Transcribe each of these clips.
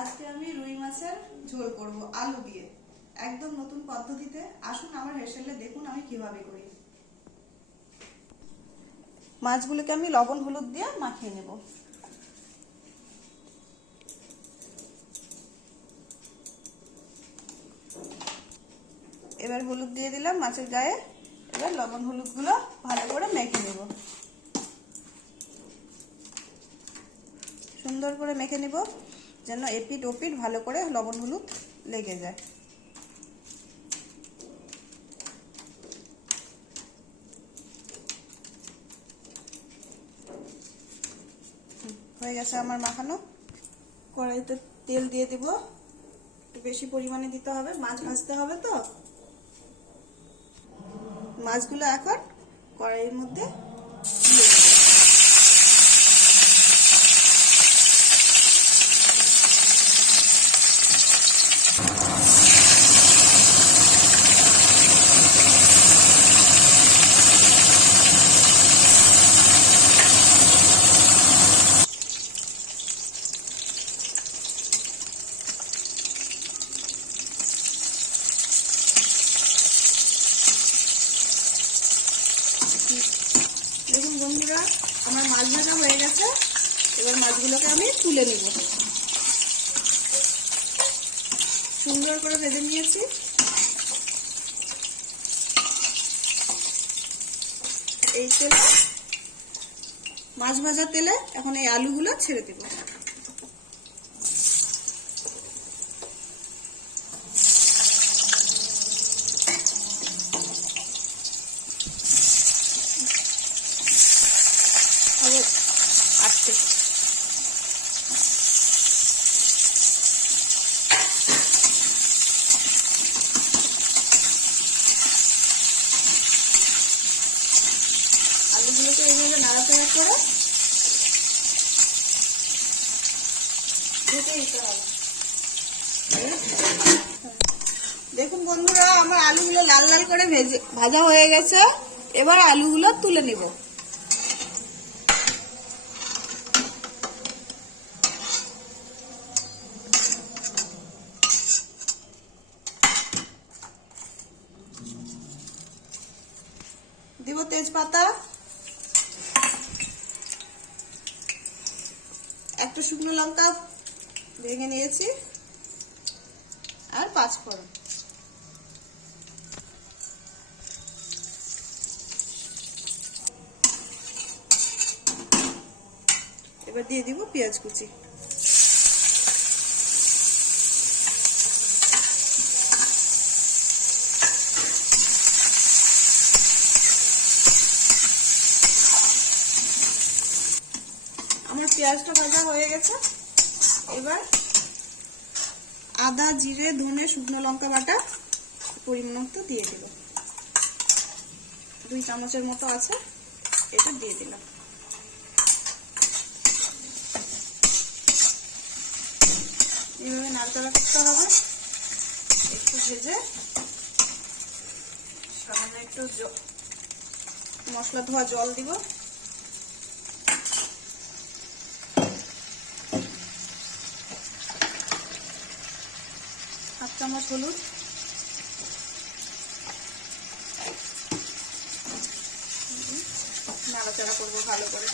আজকে আমি রুই মাছের ঝোল করব আলু দিয়ে, একদম নতুন পদ্ধতিতে। আসুন আমার হেসেলে দেখুন আমি কিভাবে করি। মাছগুলোকে আমি লবণ হলুদ দিয়ে মাখিয়ে নেব। এবার হলুদ দিয়ে দিলাম মাছের গায়ে। এবার লবণ হলুদগুলো ভালো করে মেখে নেব, সুন্দর করে মেখে নেব যেন এপিট ওপিট ভালো করে লবণ হলুদ লেগে যায়। হয়ে গেছে আমার মাখানো। কড়াইতে তেল দিয়ে দিব, একটু বেশি পরিমাণে দিতে হবে, মাছ ভাজতে হবে তো। মাছগুলো এখন কড়াইয়ের মধ্যে দিয়ে দেব। দেখুন বন্ধুরা, আমার মাছ ভাজা হয়ে গেছে। এবার মাছগুলোকে আমি তুলে নিব। সুন্দর করে ভেজে নিয়েছি। এই তেলে, মাছ ভাজা তেলে এখন এই আলুগুলো ছেড়ে দেব। আস্তে আলুগুলোকে এইভাবে নাড়াচাড়া করে ঢেকে দিতে হবে। দেখুন বন্ধুরা, আমার আলুগুলো লাল লাল করে ভাজা হয়ে গেছে। এবার আলুগুলো তুলে নিব। দিব তেজপাতা, একটা শুকনো লঙ্কা ভেঙে নিয়েছি, আর 5 ফোড়ন। এবার দিয়ে দিব পেঁয়াজ কুচি। আমার পেঁয়াজটা ভাজা হয়ে গেছে। এবার আদা জিরে ধনে শুকনো লঙ্কা বাটা পরিমাণ মতো দিয়ে দেব। 2 চামচের মতো আছে, এটা দিয়ে দিলাম। এইভাবে নাড়াচাড়া করতে হবে। একটু ভেজে সামান্য একটু মশলা ধোয়া জল দিব। হাফ চামচ হলুদ, নাড়াচাড়া করবো ভালো করে।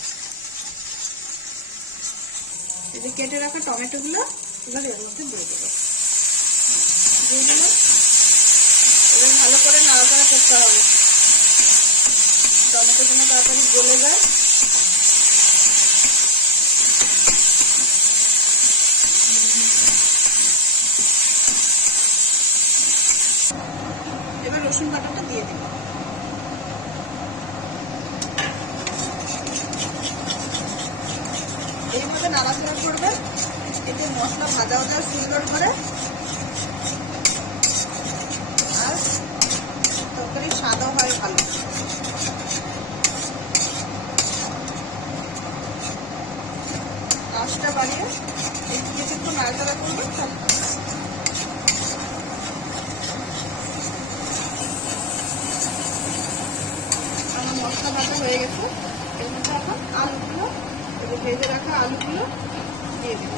এই যে কেটে রাখা টমেটো গুলো এবার এর মধ্যে দিয়ে দেবো। এবার ভালো করে নাড়াচাড়া করতে হবে, টমেটো যেন তাড়াতাড়ি গলে যায়। এবার রসুন বাটাটা দিয়ে দেব। এইভাবে নাড়াচাড়া করবে, এতে মশলা ভাজা ভাজা সুন্দর করে, আর তরকারির স্বাদও হয় ভালো। আঁচটা বাড়িয়ে একটু কিছুক্ষণ নাড়াচাড়া করবে। আমার মশলা ভাজা হয়ে গেছে। এর মধ্যে এখন আলুগুলো, ভেজে রাখা আলুগুলো দিয়ে দেব।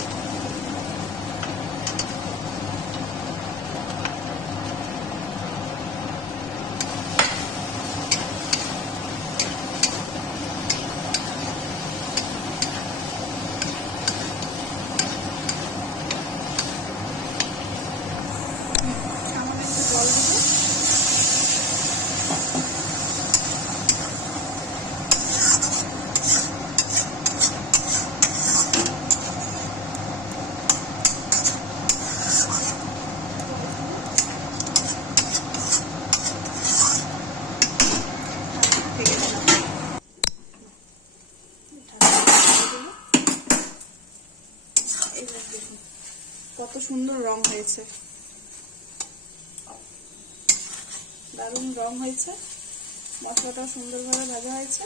এবার দেখুন কত সুন্দর রং হয়েছে, দারুণ রং হয়েছে, মশলাটাও সুন্দরভাবে ভাজা হয়েছে।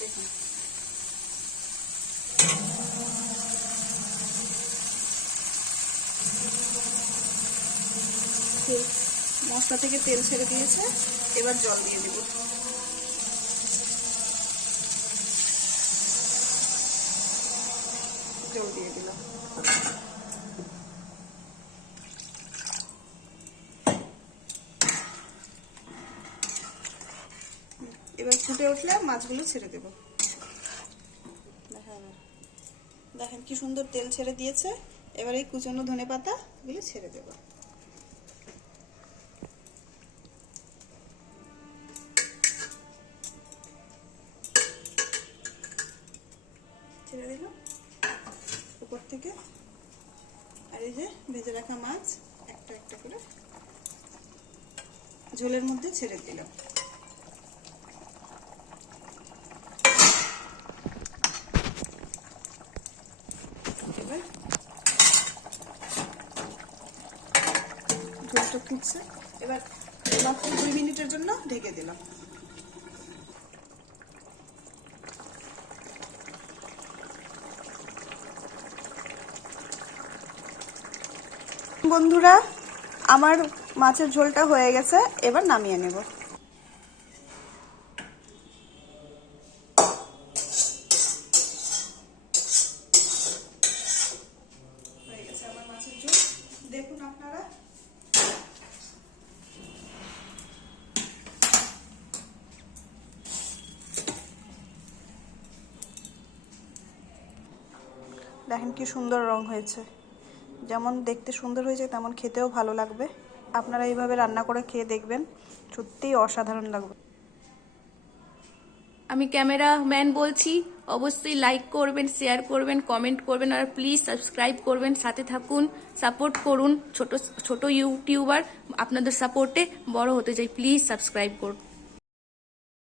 দেখুন মশলা থেকে তেল ছেড়ে দিয়েছে, এবার জল দিয়ে দেব। জল দিয়ে দিলাম। এবার ফুটে উঠলে মাছগুলো ছেড়ে দেব। দেখেন কি সুন্দর তেল ছেড়ে দিয়েছে। এবার এই কুচনো ধনেপাতা গুলো ছেড়ে দেব। ছেড়ে দিলাম উপর থেকে। আর এই যে ভেজে রাখা মাছ একটা একটা করে ঝোলের মধ্যে ছেড়ে দিলাম। এবার ঝোলটা ফুটছে, এবার মাত্র 2 মিনিটের জন্য ঢেকে দিলাম। বন্ধুরা, আমার মাছের ঝোলটা হয়ে গেছে, এবার নামিয়ে নেব। হয়ে গেছে আমার মাছের ঝোল, দেখুন আপনারা। দেখেন কি সুন্দর রং হয়েছে, যেমন দেখতে সুন্দর হয়েছে তেমন খেতেও ভালো লাগবে। আপনারা এইভাবে রান্না করে খেয়ে দেখবেন, সত্যিই অসাধারণ লাগবে। আমি ক্যামেরাম্যান বলছি, অবশ্যই লাইক করবেন, শেয়ার করবেন, কমেন্ট করবেন, আর প্লিজ সাবস্ক্রাইব করবেন, সাথে থাকুন, সাপোর্ট করুন। ছোট ছোট ইউটিউবার, আপনাদের সাপোর্টে বড় হতে চাই, প্লিজ সাবস্ক্রাইব করুন।